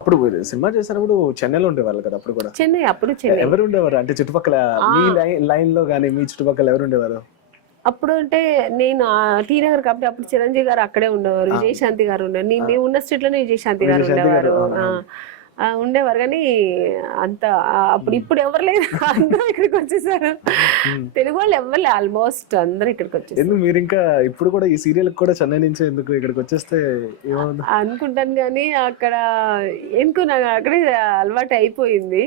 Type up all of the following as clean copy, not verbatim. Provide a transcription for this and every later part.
అప్పుడు సినిమా చేసినప్పుడు చెన్నైలో ఉండేవాళ్ళు కదా అప్పుడు కూడా. చెన్నై, అప్పుడు చెన్నై. ఎవరు ఉండేవారు అంటే చుట్టుపక్కల మీ లైన్ లో కానీ మీ చుట్టుపక్కల ఎవరు ఉండేవారు? అప్పుడు అంటే నేను టీ నగర్ కాబట్టి అప్పుడు చిరంజీవి గారు అక్కడే ఉండేవారు, విజయశాంతి గారు ఉన్నారు. మేము ఉన్న స్ట్రీట్ లోనే విజయశాంతి గారు ఉండేవారు. ఉండేవారు కానీ అంత అప్పుడు ఇప్పుడు ఎవరు లేదు, అందరూ ఇక్కడికి వచ్చేసారు. తెలుగు వాళ్ళు ఎవరు ఆల్మోస్ట్ అందరూ ఇక్కడికి వచ్చేసారు. ఎందుకు మీరు ఇంకా ఇప్పుడు కూడా ఈ సీరియల్ కూడా చెన్నై నుంచి ఎందుకు ఇక్కడికి వచ్చేస్తే ఏమవుతుంది అనుకుంటాను కానీ అక్కడ ఎందుకు నాకు అక్కడే అలవాటు అయిపోయింది.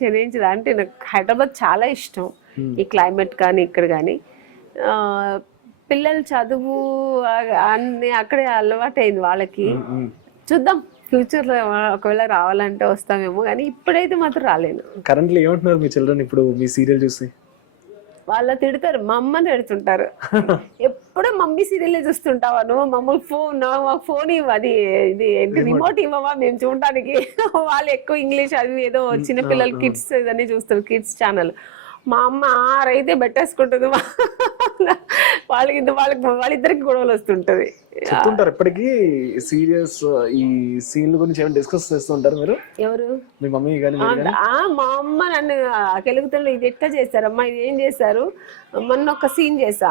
చెన్నై నుంచి అంటే నాకు హైదరాబాద్ చాలా ఇష్టం, ఈ క్లైమేట్ కానీ ఇక్కడ కానీ. పిల్లలు చదువు అన్ని అక్కడే అలవాటు అయింది వాళ్ళకి. చూద్దాం ఫ్యూచర్లో ఒకవేళ రావాలంటే వస్తామేమో, కానీ ఇప్పుడైతే మాత్రం రాలేను. కరెంట్లీ ఏమంటున్నారు మీ చిల్డ్రన్ ఇప్పుడు మీ సీరియల్ చూసి? వాళ్ళ తిడతారు, మా అమ్మని తిడుతుంటారు. ఎప్పుడూ మమ్మీ సీరియల్ చూస్తుంటావా నువ్వు, మమ్మల్ని ఫోన్ ఇవ్వ, అది ఇది ఏంటి రిమోట్ ఇవ్వవా మేము చూడటానికి. వాళ్ళు ఎక్కువ ఇంగ్లీష్ అది ఏదో చిన్నపిల్లలు కిడ్స్ ఇదన్నీ చూస్తారు, కిడ్స్ ఛానల్. మా అమ్మ ఆరైతే పెట్టేసుకుంటుంది, వాళ్ళిద్దరికి గొడవలు వస్తుంటది. చెప్తుంటారు ఎప్పటికీ సీరియస్ ఈ సీన్ల గురించి ఏమైనా డిస్కస్ చేస్తుంటారు మీరు? ఎవరు? మీ మమ్మీ కానీ? మా అమ్మ నన్ను కెలుగుతలు ఇది ఎట్లా చేశారమ్మా, ఇది ఏం చేశారు, మొన్న ఒక సీన్ చేసా,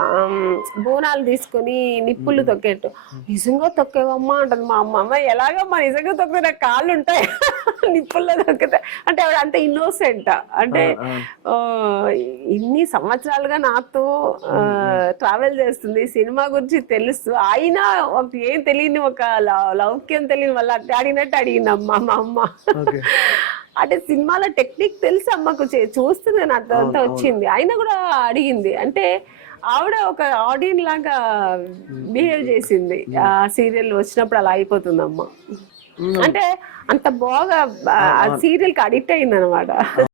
బోనాలు తీసుకొని నిప్పులు తొక్కేట్టు. నిజంగా తొక్కేవమ్మా అంటుంది మా అమ్మ. అమ్మ ఎలాగమ్మా నిజంగా తొక్కితే నాకు కాళ్ళు ఉంటాయి నిప్పుల్లో తొక్కితే అంటే ఆవిడ అంత ఇన్నోసెంట్. అంటే ఇన్ని సంవత్సరాలుగా నాతో ట్రావెల్ చేస్తుంది, సినిమా గురించి తెలుసు, అయినా ఏం తెలియని ఒక లౌక్యం తెలియని వాళ్ళ అడిగినట్టు అడిగింది అమ్మ మా అమ్మ. అంటే సినిమాలో టెక్నిక్ తెలిసి అమ్మకు చూస్తుంది అంతా వచ్చింది, అయినా కూడా అడిగింది. అంటే ఆవిడ ఒక ఆడియన్ లాగా బిహేవ్ చేసింది. ఆ సీరియల్ వచ్చినప్పుడు అలా అయిపోతుంది అమ్మ. అంటే అంత బాగా ఆ సీరియల్ కి అడిక్ట్ అయింది అనమాట.